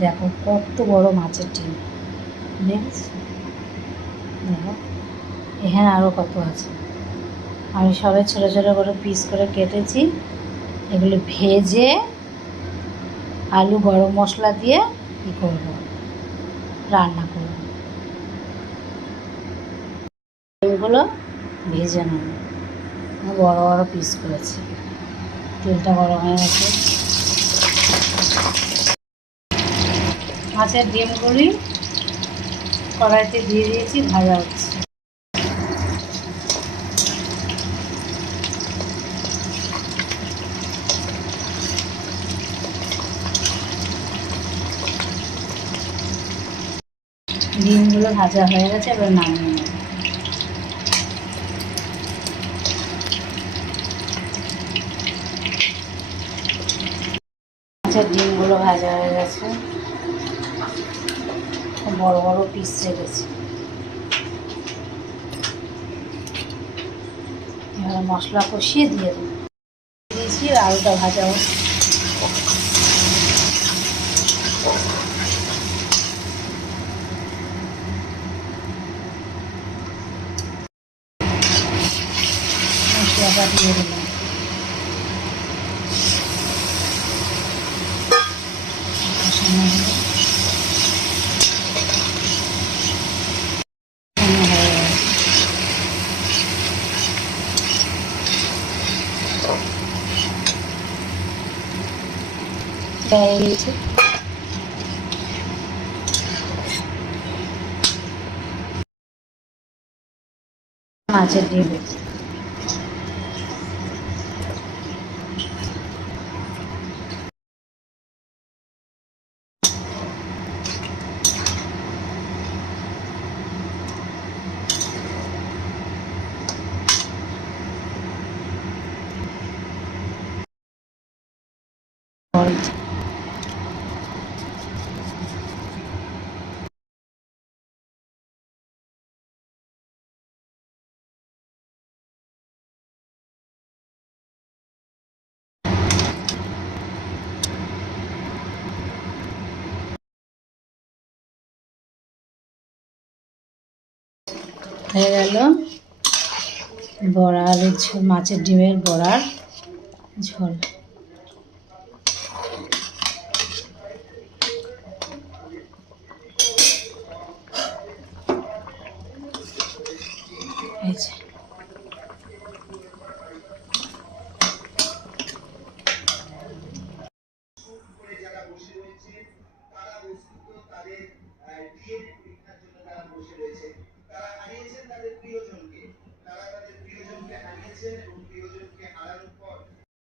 দেখো, কত বড় মাছের দেখেছ? দেখো, এখানে আরও কত আছে। আমি সবাই ছোটো ছোটো করে পিস করে কেটেছি। এগুলো ভেজে আলু গরম মশলা দিয়ে কী করব, রান্না করব। ডিমগুলো ভেজে নেব। বড় বড় পিস করেছি। তেলটা গরম হয়ে গেছে। মাছের ডিমগুলি কড়াইতে দিয়ে দিয়েছি, ভাজা হচ্ছে। ডিমগুলো ভাজা হয়ে গেছে, এবার নামিয়ে নেব। ডিমগুলো ভাজা হয়ে গেছে। বড় বড় পিস রেখেছি। এবার মশলা কষিয়ে দিয়ে দেবো। দিয়েছি আলুটা ভাজা হচ্ছে মশলাটা দিয়ে হলো। কষানো হয়ে গেছে। হয়ে গেছে। মাছের ডিম হয়ে গেল। বড়া মাছের ডিমের বড়ার ঝোল। dizer